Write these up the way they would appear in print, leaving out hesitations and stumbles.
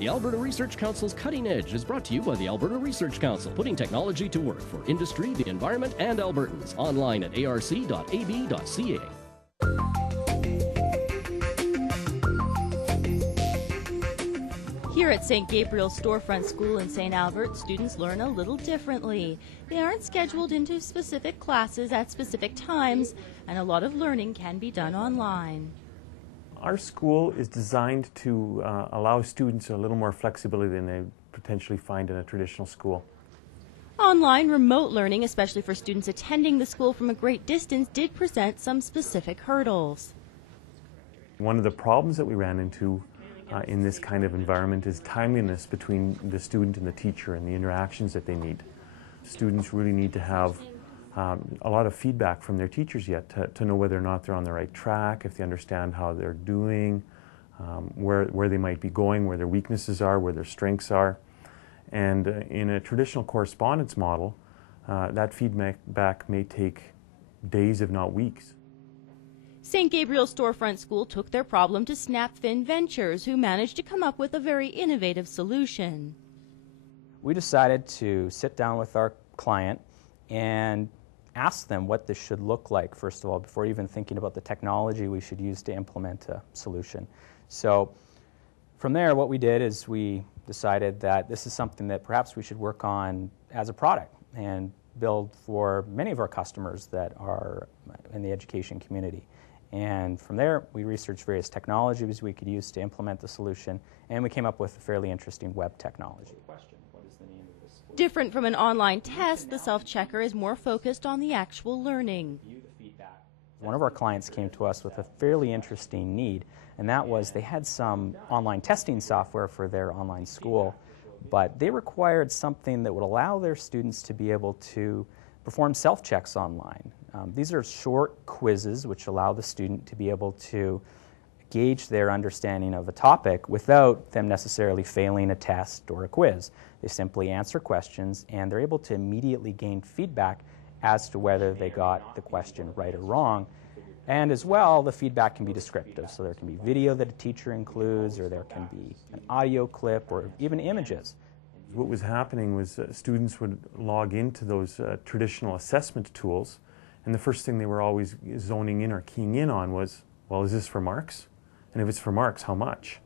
The Alberta Research Council's Cutting Edge is brought to you by the Alberta Research Council, putting technology to work for industry, the environment, and Albertans. Online at arc.ab.ca. Here at St. Gabriel Storefront School in St. Albert, students learn a little differently. They aren't scheduled into specific classes at specific times, and a lot of learning can be done online. Our school is designed to allow students a little more flexibility than they potentially find in a traditional school. Online remote learning, especially for students attending the school from a great distance, did present some specific hurdles. One of the problems that we ran into in this kind of environment is timeliness between the student and the teacher and the interactions that they need. Students really need to have a lot of feedback from their teachers yet to know whether or not they're on the right track, if they understand how they're doing, where they might be going, where their weaknesses are, where their strengths are. And in a traditional correspondence model, that feedback may take days, if not weeks. St. Gabriel Storefront School took their problem to Snapfin Ventures, who managed to come up with a very innovative solution. We decided to sit down with our client and ask them what this should look like, first of all, before even thinking about the technology we should use to implement a solution. So from there, what we did is we decided that this is something that perhaps we should work on as a product and build for many of our customers that are in the education community. And from there, we researched various technologies we could use to implement the solution, and we came up with a fairly interesting web technology. Different from an online test, the SelfChecker is more focused on the actual learning. One of our clients came to us with a fairly interesting need, and that was they had some online testing software for their online school, but they required something that would allow their students to be able to perform self-checks online. These are short quizzes which allow the student to be able to gauge their understanding of a topic without them necessarily failing a test or a quiz. They simply answer questions, and they're able to immediately gain feedback as to whether they got the question right or wrong. And as well, the feedback can be descriptive. So there can be video that a teacher includes, or there can be an audio clip, or even images. What was happening was students would log into those traditional assessment tools, and the first thing they were always zoning in or keying in on was, well, is this for marks? And if it's for marks, how much?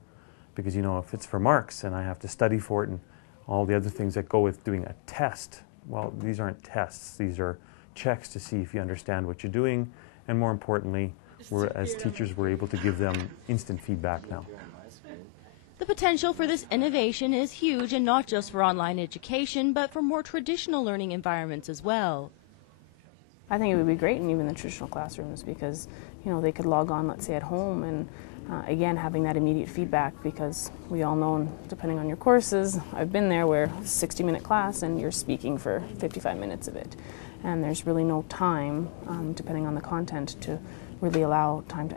Because, you know, if it's for marks and I have to study for it and all the other things that go with doing a test, well, these aren't tests. These are checks to see if you understand what you're doing. And more importantly, as teachers, we're able to give them instant feedback now. The potential for this innovation is huge, and not just for online education, but for more traditional learning environments as well. I think it would be great in even the traditional classrooms because, you know, they could log on, let's say, at home and again, having that immediate feedback, because we all know, depending on your courses, I've been there where it's a 60-minute class and you're speaking for 55 minutes of it. And there's really no time, depending on the content, to really allow time to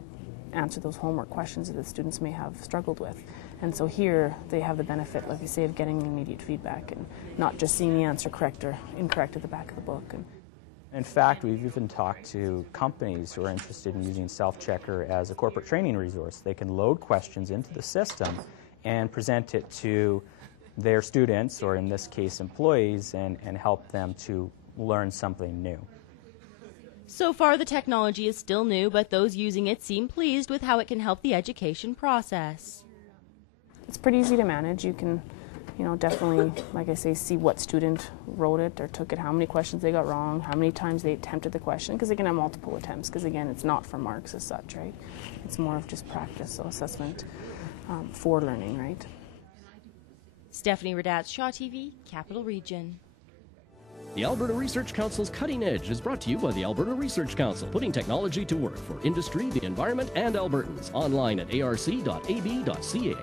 answer those homework questions that the students may have struggled with. And so here they have the benefit, like you say, of getting immediate feedback and not just seeing the answer correct or incorrect at the back of the book. In fact, we've even talked to companies who are interested in using SelfChecker as a corporate training resource. They can load questions into the system and present it to their students, or in this case employees, and help them to learn something new. So far, the technology is still new, but those using it seem pleased with how it can help the education process. It's pretty easy to manage. You can, you know, definitely, like I say, see what student wrote it or took it, how many questions they got wrong, how many times they attempted the question, because they can have multiple attempts, because again, it's not for marks as such, right? It's more of just practice, so assessment for learning, right? Stephanie Radatz, ShawTV, Capital Region. The Alberta Research Council's Cutting Edge is brought to you by the Alberta Research Council, putting technology to work for industry, the environment, and Albertans. Online at arc.ab.ca.